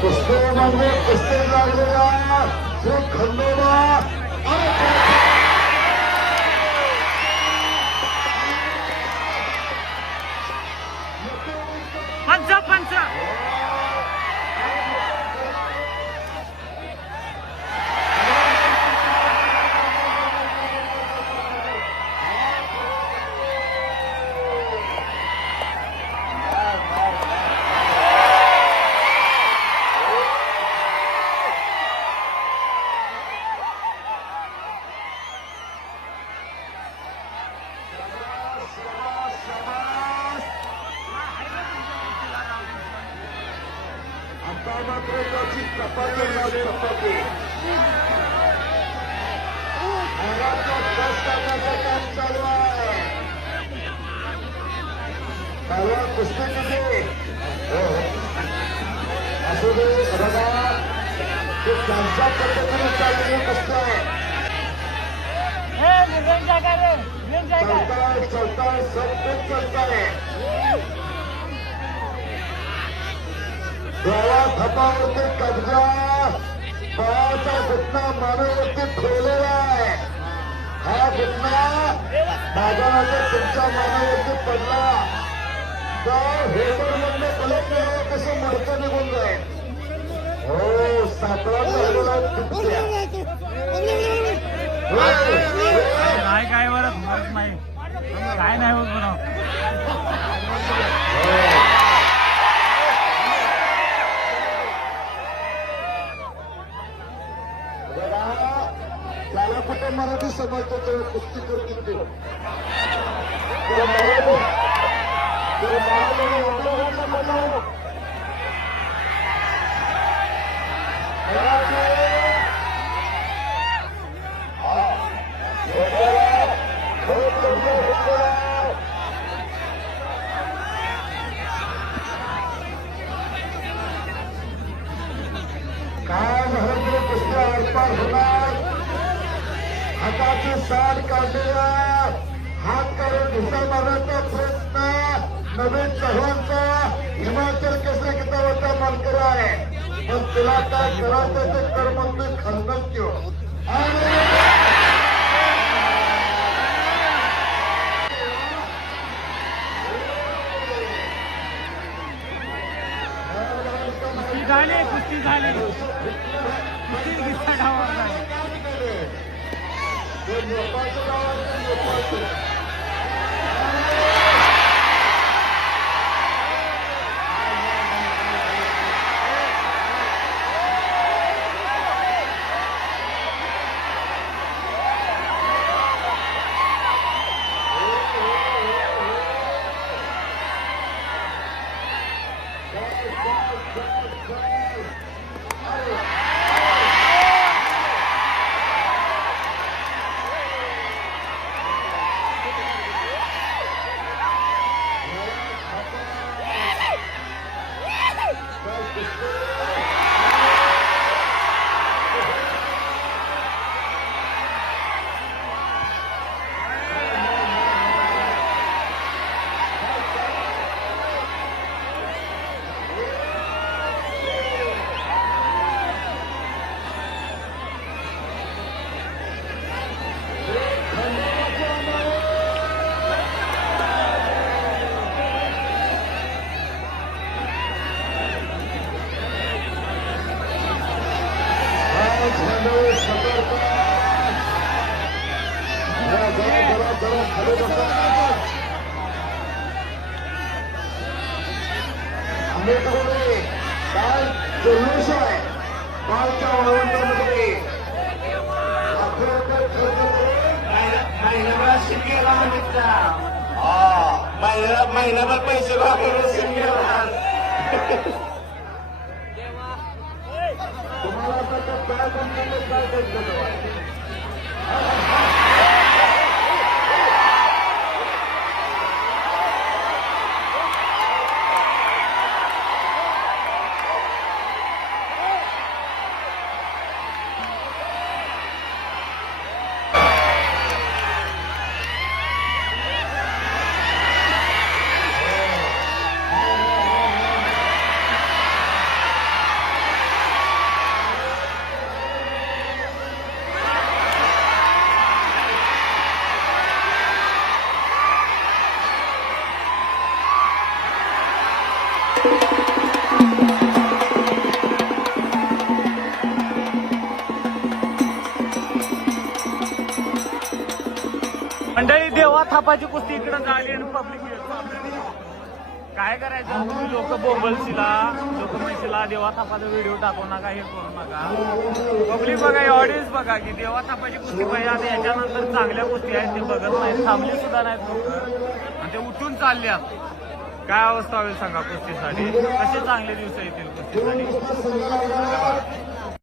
कुस्तीमध्ये कुस्ती लागलेला श्री खंडोबा पंच मात्र त्याची चपाती घराचा बस करण्याचं काम चालू आहे. त्याला कुस्ती किती असू दे बघा ते त्यांच्या पद्धतीने चाललेली कुस्ती आहे. चलता सब कुछ चलता है. डोळा थपावरती कब्जा बळाचा घटना मानववरती ठेवलेला आहे. हा घटना बाजाराचा तुमच्या मानावरती पडला तर हेडरमधले कलम कसं मडकं निघून जाईल. हो सातवा झालेला काय बरं नाही काय नाही होत म्हणा. त्याला कुठे मराठी समजतो तेव्हा कुस्ती करतील ते काय भारतीय कुस्त्या आरपार होणार. हाताची साड काढलेला हात काढून ढुसा मारण्याचा प्रयत्न नवीन चव्हाणचा हिमाचल केसरी किताबाचा मानकर आहे. पण तुला काय करायचं ते कर म्हणतोय खंडक्य. कुस्ती झाली कुस्ती घेतला डावावर झाली. काय जल्लोष आहे कालच्या वाळवंटामध्ये. महिन्याभर पैसे तुम्हाला आता काय जमलं काय करायचं. थापाची कुस्ती इकडे झाली आणि पब्लिक काय करायचं तुम्ही लोक बोंबलशिला लोक म्हणशीला देवा थापाचा व्हिडिओ टाकू नका हे करू नका पब्लिक बघा ऑडियन्स बघा की देवा थापाची कुस्ती पाहिजे आता याच्यानंतर चांगल्या कुस्ती आहेत ते बघत नाहीत थांबली सुद्धा नाहीत लोक आणि ते उठून चालल्यात काय अवस्था होईल सांगा कुस्तीसाठी कसे चांगले दिवस येतील कुस्तीसाठी